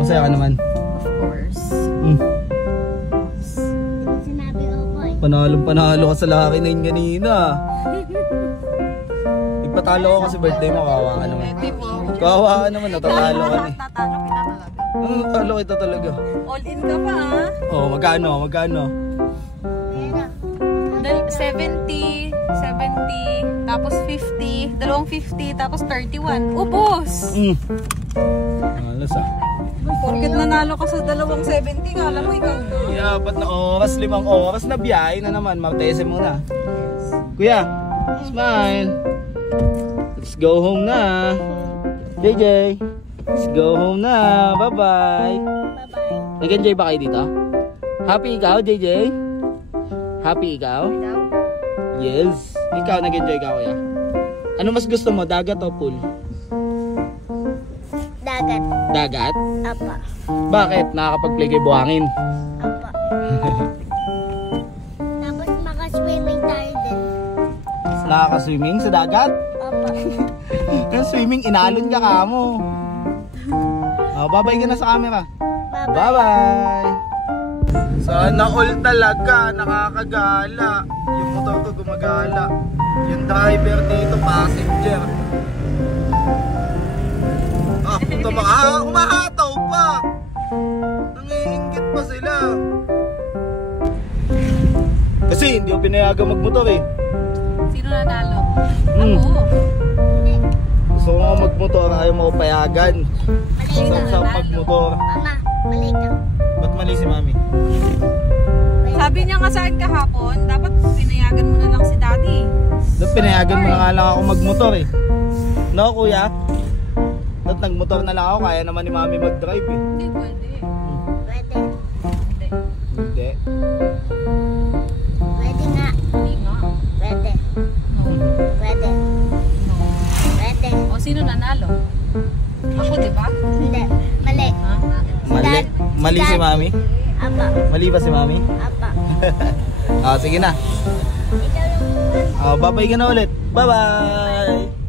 Masaya ka naman? Of course. Sinabi ko po eh. Panalo ka sa laki na yun kanina. Nagpatalo ako kasi birthday mo, kawawa ka naman. Kawawa ka naman, natatalo ka ni. Tatalo kita talaga. Natalo kita talaga. All in ka pa ha? Oh, magkano? 70, tapos 50, dalawang 50, tapos 31. Ubos! Alas ah. Porket nanalo ka sa dalawang 70, kala mo ikaw na. Kuya, ba't na oras? 5 oras na biyahe na naman. Martese muna. Kuya, smile. Let's go home na. JJ, let's go home na. Bye-bye. Bye-bye. Nag-enjoy ba kayo dito? Happy ikaw, JJ? Happy ikaw? Yes. Ikaw, nag-enjoy ka, kuya? Ano mas gusto mo, dagat o pool? Dagat. Dagat? Apa. Bakit? Nakakapag-play kayo buhangin? Apa. Tapos maka-swimming tayo din. Nakaka-swimming sa dagat? Apa. Yung swimming, inalon ka kamo. Oh, bye-bye ka na sa camera. Bye-bye. Sana all talaga, nakakagala. Yung motor ko gumagala. Yung driver dito, passenger. Ah, puta ba? Umahataw pa. Nangiinggit pa sila. Kasi hindi ko pinayagan magmotor eh. Sino nanalo? Hmm. Ako. Gusto ko nga magmotor, ayaw mo ko payagan. Mali ka. Sa magmotor. Mama, mali ka. Ba't mali si mami? Sabi niya nga saan kahapon, dapat pinayagan mo na lang si daddy. Ba't pinayagan mo na nga lang ako magmotor eh. No kuya? Ba't nagmotor na lang ako, kaya naman ni mami mag-drive eh. Hindi pwede. Pwede. Hindi. Hindi. Pwede nga. Hindi nga. Pwede. No. Pwede. No. Pwede. O sino nanalo? Ako, di ba? Hindi. Mali. Ha? Mali, mali si mami? Apa. Mali ba si mami? Apa. Ah, sige na. Ikaw yung... Ah, bye-bye ka na ulit. Bye-bye!